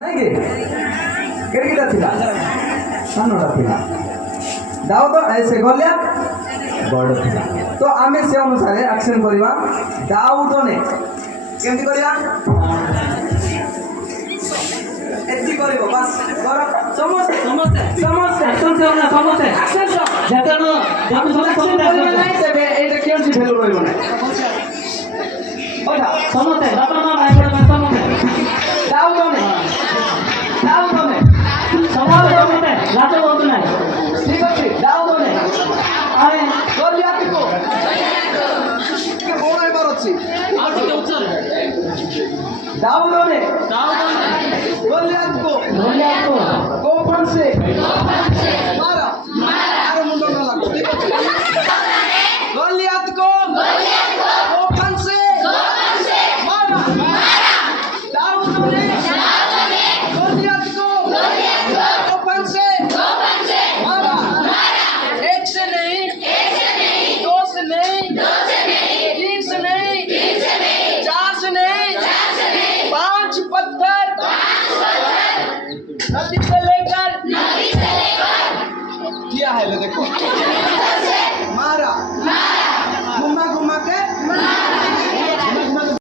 ନାଇଁ କେଡ଼ିକିଟା ଥିଲା ସାନଟା ଥିଲା ଦାଉଦ ସେ ଗଲିଆ ବଡ଼ ଥିଲା ତ ଆମେ ସେ ଅନୁସାରେ ଆକ୍ସନ କରିବା ଦାଉଦନେ କେମିତି କରିବା ଏତି କରିବ ବାସ୍ କର ସମସ୍ତେ ସମସ୍ତେ ସମସ୍ତେ ଆକ୍ସନ ସେ ନା ସମସ୍ତେ ଆକ୍ସନ ଯେତେବେଳେ ଆମେ ସମସ୍ତେ ନାହିଁ ତେବେ ଏଇଟା କେଉଁଠି ଭ୍ୟାଲୁ ରହିବ ନାହିଁ ସମସ୍ତେ ବାପା ମା ଭାଇ ଭଉଣୀ ସମସ୍ତେ ଦାଉଦନେ ଦାଉଦନେ ସମସ୍ତେ ଲାଜ ବହୁତ ନାହିଁ ଠିକ ଅଛି ଦାଉଦନେ ଆରେ ଗଲିଆକୁ ଟିକେ ବଡ଼ ହେବାର ଅଛି ଆଉ ଟିକେ ଉଚ୍ଚରେ ଦାଉଦନେ ଗଲିଆକୁ କौन से मारा मारा मुंडो ना लगो ठीक है गलियात को कौन से मारा दाऊद ने गलियात को कौन से मारा एक से नहीं दो से नहीं तीन से नहीं चार से नहीं पांच पत्थर नदी से लेकर किया है देखो मारा